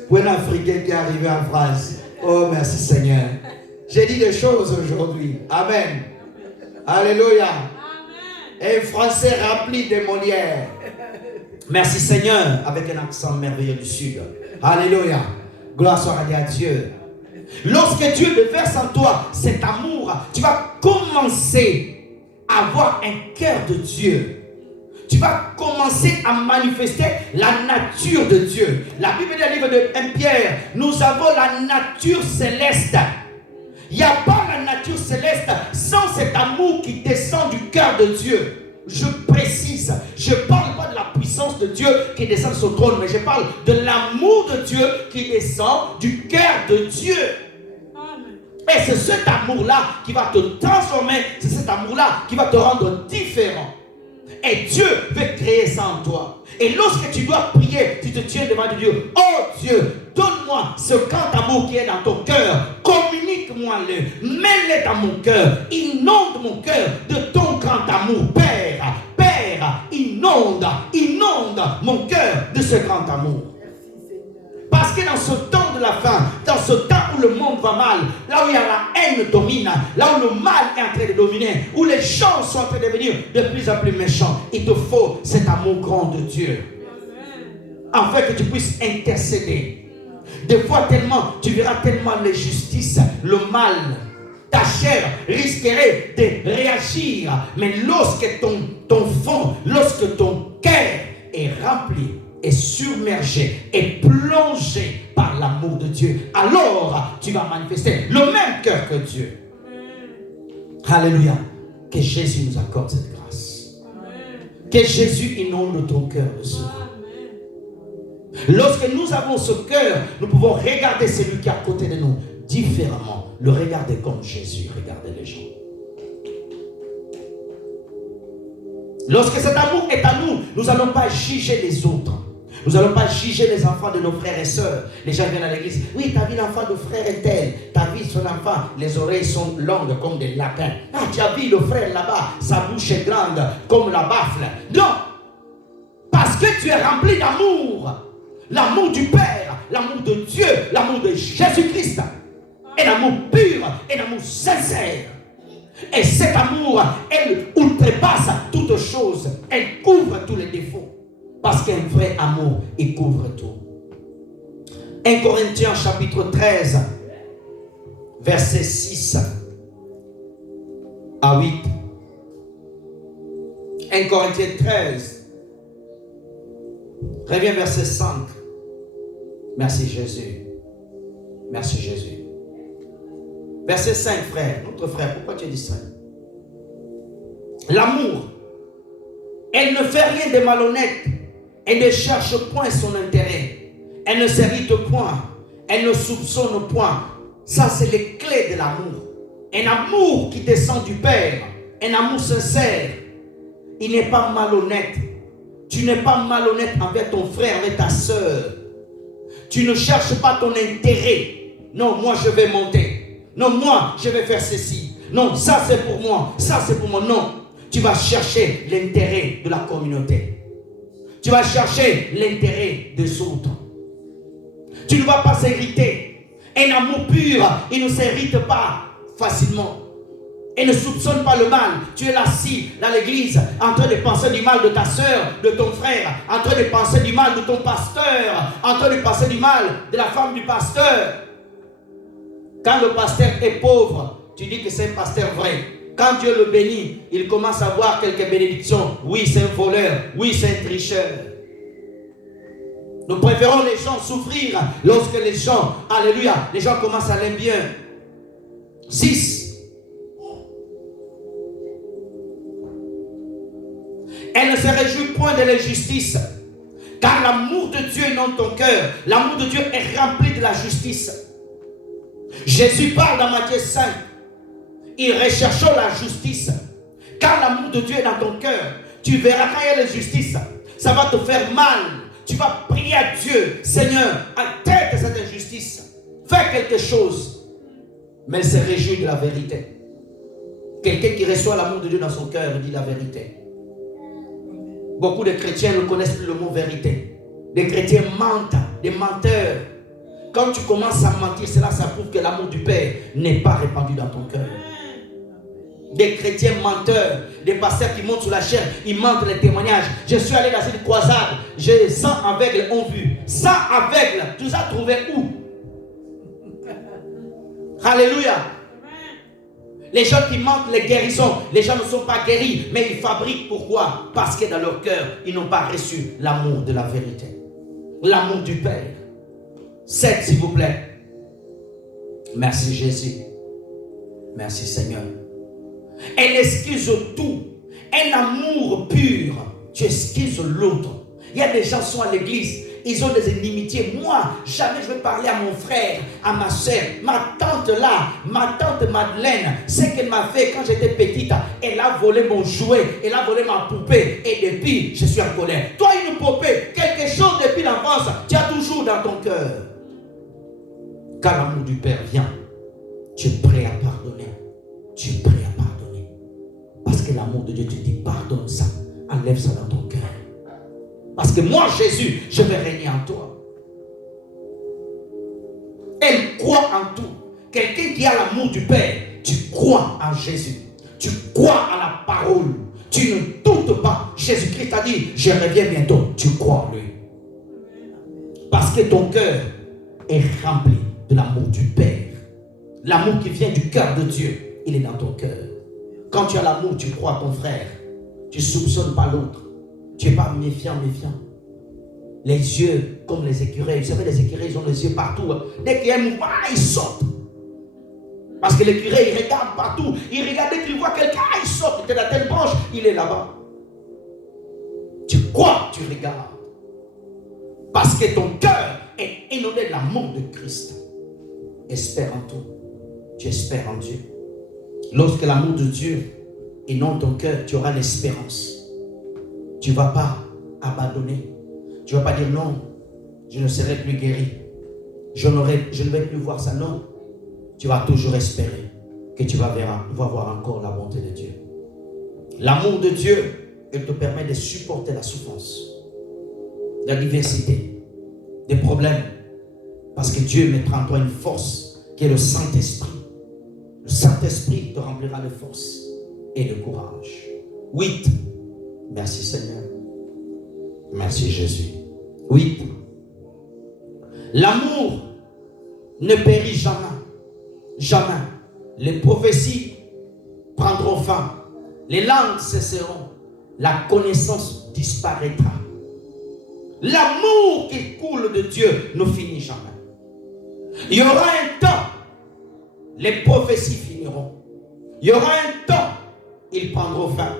Pour un Africain qui est arrivé en France. Oh, merci Seigneur. J'ai dit des choses aujourd'hui. Amen. Alléluia. Un français rempli de Molière. Merci Seigneur, avec un accent merveilleux du Sud. Alléluia. Gloire soit à Dieu. Lorsque Dieu déverse en toi cet amour, tu vas commencer à avoir un cœur de Dieu. Tu vas commencer à manifester la nature de Dieu. La Bible dit dans le livre de 1 Pierre, nous avons la nature céleste. Il n'y a pas la nature céleste sans cet amour qui descend du cœur de Dieu. Je précise, je ne parle pas de la puissance de Dieu qui descend de son trône, mais je parle de l'amour de Dieu qui descend du cœur de Dieu. Et c'est cet amour-là qui va te transformer, c'est cet amour-là qui va te rendre différent. Et Dieu veut créer ça en toi. Et lorsque tu dois prier, tu te tiens devant Dieu. Oh Dieu, donne-moi ce grand amour qui est dans ton cœur. Communique-moi-le. Mets-le dans mon cœur. Inonde mon cœur de ton grand amour. Père, Père, inonde mon cœur de ce grand amour. Parce que dans ce temps de la fin, dans ce temps où le monde va mal, là où il y a la haine domine, là où le mal est en train de dominer, où les gens sont en train de devenir de plus en plus méchants, il te faut cet amour grand de Dieu. Afin que tu puisses intercéder. Des fois tellement, tu verras tellement l'injustice, le mal, ta chair risquerait de réagir. Mais lorsque ton fond, lorsque ton cœur est rempli, est submergé, est plongé par l'amour de Dieu, alors tu vas manifester le même cœur que Dieu. Alléluia. Que Jésus nous accorde cette grâce. Que Jésus inonde ton cœur de soir. Lorsque nous avons ce cœur, nous pouvons regarder celui qui est à côté de nous différemment. Le regarder comme Jésus regardait les gens. Lorsque cet amour est à nous, nous n'allons pas juger les autres. Nous n'allons pas juger les enfants de nos frères et sœurs. Les gens viennent à l'église. Oui, tu as vu l'enfant de frère et tel. Tu as vu son enfant, les oreilles sont longues comme des lapins. Ah, tu as vu le frère là-bas, sa bouche est grande comme la baffle. Non. Parce que tu es rempli d'amour. L'amour du Père, l'amour de Dieu, l'amour de Jésus-Christ. Un amour pur, un amour sincère. Et cet amour, elle outrepasse toutes choses. Elle couvre tous les défauts. Parce qu'un vrai amour, il couvre tout. 1 Corinthiens chapitre 13, verset 6 à 8. 1 Corinthiens 13. Reviens verset 5. Merci Jésus. Merci Jésus. Verset 5, frère. Notre frère, pourquoi tu es distrait? L'amour, elle ne fait rien de malhonnête. Elle ne cherche point son intérêt. Elle ne s'irrite point. Elle ne soupçonne point. Ça, c'est les clés de l'amour. Un amour qui descend du Père. Un amour sincère. Il n'est pas malhonnête. Tu n'es pas malhonnête avec ton frère, avec ta soeur. Tu ne cherches pas ton intérêt. Non, moi je vais monter. Non, moi je vais faire ceci. Non, ça c'est pour moi. Ça c'est pour moi. Non. Tu vas chercher l'intérêt de la communauté. Tu vas chercher l'intérêt des autres. Tu ne vas pas s'irriter. Un amour pur, il ne s'irrite pas facilement. Et ne soupçonne pas le mal. Tu es assis dans l'église en train de penser du mal de ta soeur, de ton frère, en train de penser du mal de ton pasteur, en train de penser du mal de la femme du pasteur. Quand le pasteur est pauvre, tu dis que c'est un pasteur vrai. Quand Dieu le bénit, il commence à avoir quelques bénédictions. Oui, c'est un voleur. Oui, c'est un tricheur. Nous préférons les gens souffrir lorsque les gens, alléluia, les gens commencent à aller bien. 6. Elle ne se réjouit point de l'injustice, car l'amour de Dieu est dans ton cœur. L'amour de Dieu est rempli de la justice. Jésus parle dans Matthieu 5. Il recherche la justice, car l'amour de Dieu est dans ton cœur. Tu verras quand il y a la justice, ça va te faire mal. Tu vas prier à Dieu, Seigneur, arrête cette injustice. Fais quelque chose. Mais elle se réjouit de la vérité. Quelqu'un qui reçoit l'amour de Dieu dans son cœur dit la vérité. Beaucoup de chrétiens ne connaissent plus le mot vérité. Des chrétiens mentent, des menteurs. Quand tu commences à mentir, cela ça prouve que l'amour du Père n'est pas répandu dans ton cœur. Des chrétiens menteurs, des pasteurs qui montent sur la chair, ils mentent les témoignages. Je suis allé dans une croisade, 100 aveugles ont vu. 100 aveugles, tu les as trouvés où? Alléluia. Les gens qui mentent les guérisons, les gens ne sont pas guéris, mais ils fabriquent. Pourquoi? Parce que dans leur cœur, ils n'ont pas reçu l'amour de la vérité. L'amour du Père. 7, s'il vous plaît. Merci Jésus. Merci Seigneur. Elle excuse tout. Un amour pur. Tu excuses l'autre. Il y a des gens qui sont à l'église. Ils ont des inimitiés. Moi, jamais je vais parler à mon frère, à ma soeur. Ma tante là, ma tante Madeleine, ce qu'elle m'a fait quand j'étais petite, elle a volé mon jouet, elle a volé ma poupée. Et depuis, je suis en colère. Toi, une poupée, quelque chose depuis l'enfance, tu as toujours dans ton cœur. Quand l'amour du Père vient, tu es prêt à pardonner. Tu es prêt à pardonner. Parce que l'amour de Dieu te dit, pardonne ça, enlève ça dans ton cœur. Parce que moi, Jésus, je vais régner en toi. Elle croit en tout. Quelqu'un qui a l'amour du Père, tu crois en Jésus. Tu crois à la parole. Tu ne doutes pas. Jésus-Christ a dit, je reviens bientôt. Tu crois en lui. Parce que ton cœur est rempli de l'amour du Père. L'amour qui vient du cœur de Dieu, il est dans ton cœur. Quand tu as l'amour, tu crois à ton frère. Tu ne soupçonnes pas l'autre. Tu n'es pas méfiant. Les yeux comme les écureuils. Vous savez, les écureuils, ils ont les yeux partout. Dès qu'il y a un mouvement, ils sautent. Parce que l'écureuil, il regarde partout. Il regarde, dès qu'il voit quelqu'un, il saute. Il est dans telle branche, il est là-bas. Tu crois, tu regardes. Parce que ton cœur est inondé de l'amour de Christ. Espère en tout. Tu espères en Dieu. Lorsque l'amour de Dieu inonde ton cœur, tu auras l'espérance. Tu ne vas pas abandonner. Tu ne vas pas dire non, je ne serai plus guéri. Je ne vais plus voir ça. Non. Tu vas toujours espérer que tu vas voir encore la bonté de Dieu. L'amour de Dieu, il te permet de supporter la souffrance, la diversité, des problèmes. Parce que Dieu mettra en toi une force qui est le Saint-Esprit. Le Saint-Esprit te remplira de force et de courage. 8. Merci Seigneur. Merci Jésus. 8. L'amour ne périt jamais. Jamais. Les prophéties prendront fin. Les langues cesseront. La connaissance disparaîtra. L'amour qui coule de Dieu ne finit jamais. Il y aura un temps. les prophéties finiront. Il y aura un temps, ils prendront fin.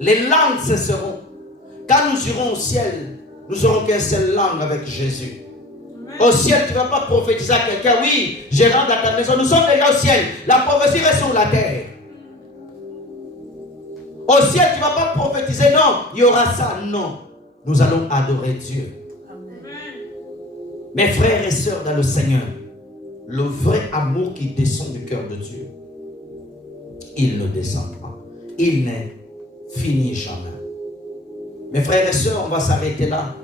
Les langues cesseront. Quand nous irons au ciel, nous aurons qu'une seule langue avec Jésus. Au ciel, tu ne vas pas prophétiser à quelqu'un. Oui, je rentre à ta maison. Nous sommes déjà au ciel. La prophétie reste sur la terre. Au ciel, tu ne vas pas prophétiser. Non, il y aura ça. Non. Nous allons adorer Dieu. Amen. Mes frères et sœurs dans le Seigneur, le vrai amour qui descend du cœur de Dieu, il ne descend pas. Il n'est fini jamais. Mes frères et sœurs, on va s'arrêter là.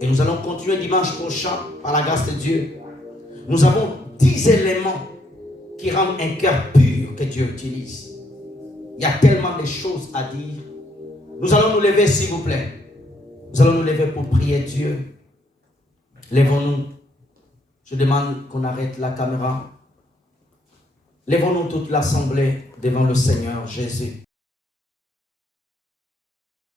Et nous allons continuer dimanche prochain par la grâce de Dieu. Nous avons 10 éléments qui rendent un cœur pur que Dieu utilise. Il y a tellement de choses à dire. Nous allons nous lever, s'il vous plaît. Nous allons nous lever pour prier Dieu. Lèvons-nous. Je demande qu'on arrête la caméra. Lèvons-nous toute l'assemblée devant le Seigneur Jésus.